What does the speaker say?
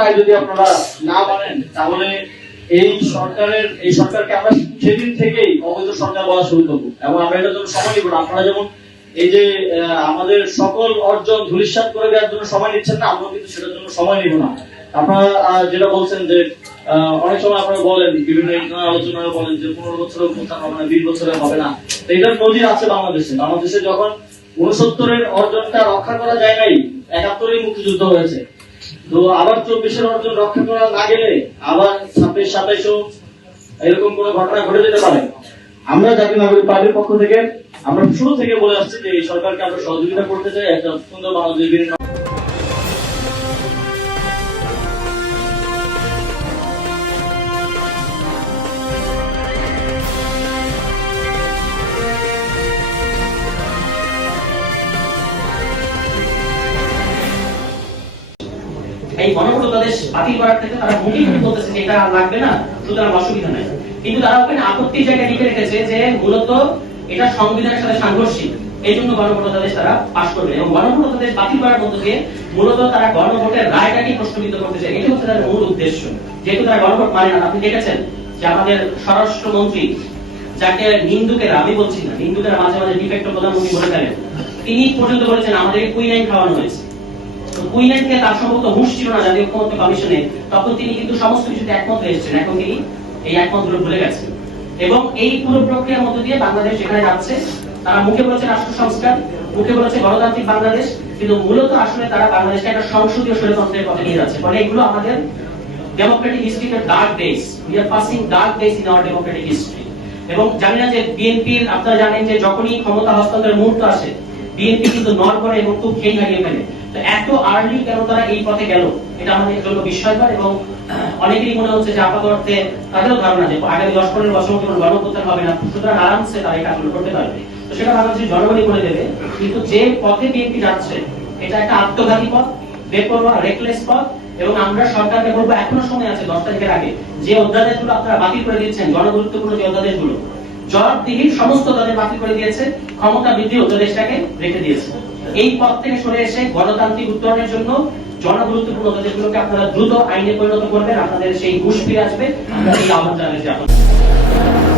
রায় যদি আপনারা না মানেন তাহলে এই সরকারকে আমরা সেদিন থেকেই অবৈধ সরকার বলা শুরু করবো এবং আমরা এটার জন্য সময় নিব না। আপনারা যেমন এই যে আমাদের সকল অর্জন ধূলিসাৎ করে দেওয়ার জন্য সময় নিচ্ছেন না, আমরাও কিন্তু সেটার জন্য সময় নিব না। আপনারা যেটা বলছেন যে অনেক সময় আপনারা বলেন, বিভিন্ন আলোচনায় বলেন যে 15 বছরের উত্থান হবে না, 20 বছরের হবে না। এটার নজির আছে বাংলাদেশে যখন 69-এর অর্জনটা রক্ষা করা যায় নাই, 71-এই মুক্তিযুদ্ধ হয়েছে, তো আবার 24-এর অর্জন রক্ষা করা না গেলে আবার 26-27-ও এরকম কোন ঘটনা ঘটে যেতে পারে। আমরা জাতীয় নাগরিক পার্টির পক্ষ থেকে আমরা শুরু থেকে বলে আসছি যে এই সরকারকে আমরা সহযোগিতা করতে চাই একটা সুন্দর বাংলাদেশ। এই গণভোট অধ্যাদেশ বাতিল করার ক্ষেত্রে তারা মুখে বলতেছে যে এটা লাগবে না, সুতরাং অসুবিধা নাই, কিন্তু তারা ওখানে আপত্তির জায়গায় লিখে রেখেছে যে মূলত এটা সংবিধানের সাথে সাংঘর্ষিক, এই জন্য গণভোট অধ্যাদেশ তারা পাশ করবে এবং গণভোট অধ্যাদেশ বাতিল করার মধ্য দিয়ে মূলত তারা গণভোটের রায়টাকে প্রশ্নবিদ্ধ করতে চায়। এটা হচ্ছে তাদের মূল উদ্দেশ্য। যেহেতু তারা গণভোট মানে না, আপনি দেখেছেন যে আমাদের স্বরাষ্ট্রমন্ত্রী, যাকে নিন্দুকেরা, আমি বলছি না, নিন্দুকেরা মাঝে মাঝে ডিফেক্ট প্রধানমন্ত্রী বলে ফেলেন, তিনি পর্যন্ত বলেছেন আমাদেরকে কুইনাইন খাওয়ানো হয়েছে। কুইনাইন থেকে তার সম্ভবত হুঁশ ছিল না জাতীয় ঐক্যমত্য কমিশনে, তখন তিনি কিন্তু সমস্ত কিছুতে একমত হয়েছেন, এখন তিনি এই একমতগুলো ভুলে গেছেন। এবং এই পুরো প্রক্রিয়ার মধ্য দিয়ে বাংলাদেশ যেখানে যাচ্ছে, তারা মুখে বলেছে রাষ্ট্র সংস্কার, মুখে বলেছে গণতান্ত্রিক বাংলাদেশ, কিন্তু মূলত আসলে তারা বাংলাদেশকে একটা সংসদীয় স্বৈরতন্ত্রের পথে নিয়ে যাচ্ছে। ফলে এগুলো আমাদের ডেমোক্রেটিক হিস্ট্রিতে dark days, we are passing dark days in our democratic history. এবং জানি না যে বিএনপির, আপনারা জানেন যে যখনই ক্ষমতা হস্তান্তরের মুহূর্ত আসে, বিএনপি কিন্তু নড় করে এবং খুব খেই হারিয়ে ফেলে। তো এত আর্লি কেন তারা এই পথে গেল, এটা আমাদের জন্য বিস্ময়কর। এবং অনেকেরই মনে হচ্ছে যে আপাতত অর্থে তাদেরও ধারণা যে আগামী 10-15 বছর মধ্যে কোনো গণঅভ্যুত্থান হবে না, সুতরাং আরামসে তারা এই কাজগুলো করতে পারবে। তো সেটা বাংলাদেশের জনগণই করে দেবে। কিন্তু যে পথে বিএনপি যাচ্ছে, এটা একটা আত্মঘাতী পথ, বেপরোয়া রেকলেস পথ। এবং আমরা সরকারকে বলবো, এখনো সময় আছে 10 তারিখের আগে, যে অধ্যাদেশগুলো আপনারা বাতিল করে দিচ্ছেন, জনগুরুত্বপূর্ণ যে অধ্যাদেশগুলো, জবাবদিহির সমস্ত তাদের বাতিল করে দিয়েছে, ক্ষমতা বৃদ্ধি অধ্যাদেশটাকে রেখে দিয়েছে। এই পথ থেকে সরে এসে গণতান্ত্রিক উত্তরণের জন্য জনগুরুত্বপূর্ণ অধ্যাদেশগুলোকে আপনারা দ্রুত আইনে পরিণত করবেন, আপনাদের সেই হুঁশ ফিরে আসবে। আমরা এই আহ্বান জানাচ্ছি আপনাদের।